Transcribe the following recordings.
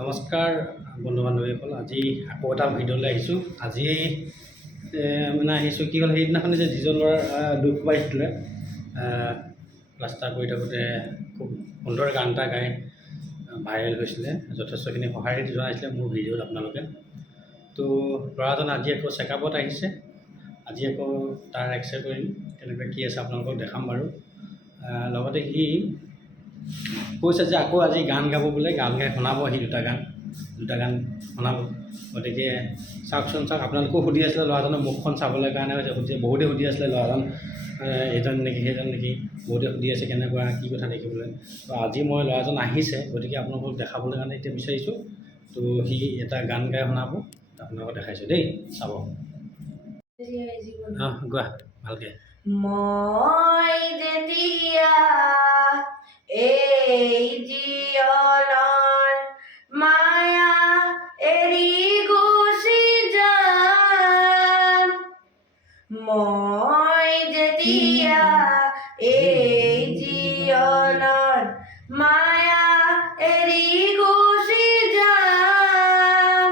নমস্কাৰ বন্ধু বান্ধৱীসকল। আজি আকৌ এটা ভিডিঅ'লৈ আহিছোঁ। আজি মানে আহিছোঁ কি হ'ল, সেইদিনাখন যে যিজন ল'ৰা দুখ পাইছিলে প্লাষ্টাৰ কৰি থাকোঁতে খুব সুন্দৰ গান এটা গাই ভাইৰেল হৈছিলে, যথেষ্টখিনি সঁহাৰি জনাইছিলে মোৰ ভিডিঅ'ত আপোনালোকে। তো ল'ৰাজন আজি আকৌ চেকআপত আহিছে। আজি আকৌ তাৰ এক্সৰে কৰিম, কেনেকৈ কি আছে আপোনালোকক দেখাম বাৰু। লগতে সি কৈছে যে আকৌ আজি গান গাব বোলে, গান গাই শুনাব সি দুটা গান শুনাব। গতিকে চাওকচোন, আপোনালোকেও সুধি আছিলে ল'ৰাজনৰ মুখখন চাবলৈ কাৰণে, বহুতে সুধি আছিলে ল'ৰাজন এইজন নেকি সেইজন নেকি, বহুতে সুধি আছে কেনেকুৱা কি কথা দেখিবলৈ। তো আজি মই ল'ৰাজন আহিছে, গতিকে আপোনালোকক দেখাবলৈ কাৰণে এতিয়া বিচাৰিছোঁ। তো সি এটা গান গাই শুনাব, আপোনালোকক দেখাইছোঁ দেই, চাব। গোৱা ভালকৈ। মই যেতিয়া এই জীৱনৰ মায়া এৰি গুচি যাম, মই যেতিয়া এই জীৱনৰ মায়া এৰি গুচি যাম,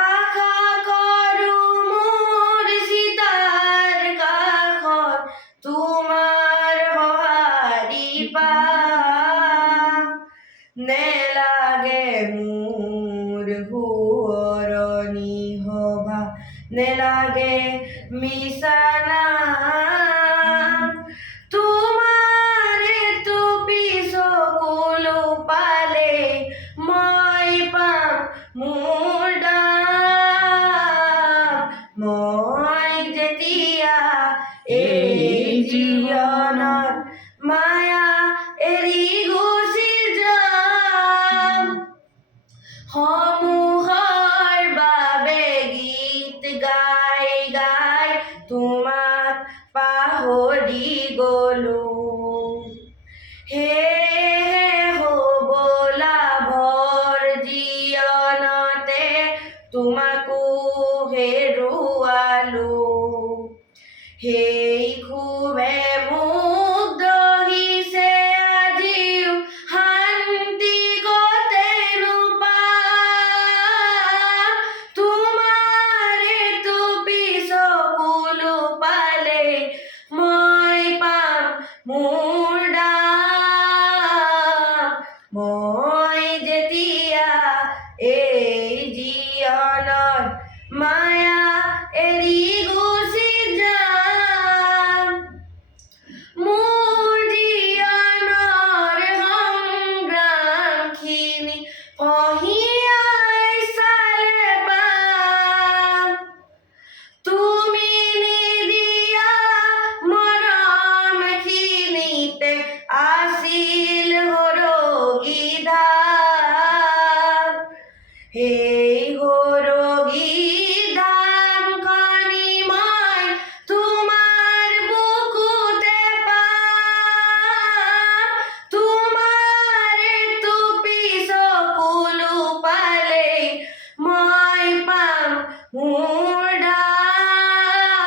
আশা কৰোঁ মোৰ চিতাৰ কাষত তোমাৰ সঁহাৰি পাম। নেলাগে মোৰ শুৱৰণি সভা, নেলাগে মিছা নাম, তোমাৰ টুপি চকুলো পালে মই পাম মোৰ দাম। মই যেতিয়া এই জীৱনত মায়া এৰি গুচি যাম, সমূহৰ বাবে গীত গাই গাই তোমাক পাহৰি গ'লোঁ। সেয়েহে হ'ব লাভৰ জীৱনতে তোমাকো হেৰুৱালোঁ। সেই ক্ষোভে মোক দহিছে আজিও শান্তি ক'তেনো পাম, তোমাৰ টুপি চকুলো পালে মই পাম মোৰ দাম। মই যেতিয়া এই জীৱনত মায়া এৰি গুচি যাম, মোৰ জীৱনৰ সংগ্ৰামখিনি পঢ়িয়াই চালে পাম, তুমি নিদিয়া মৰমখিনিতে আছিল সৰগী ধাম। সেই সৰগী ধামখনি মই তোমাৰ বুকুতে পাম, তোমাৰ টুপি চকুলো পালে মই পাম মোৰ দাম।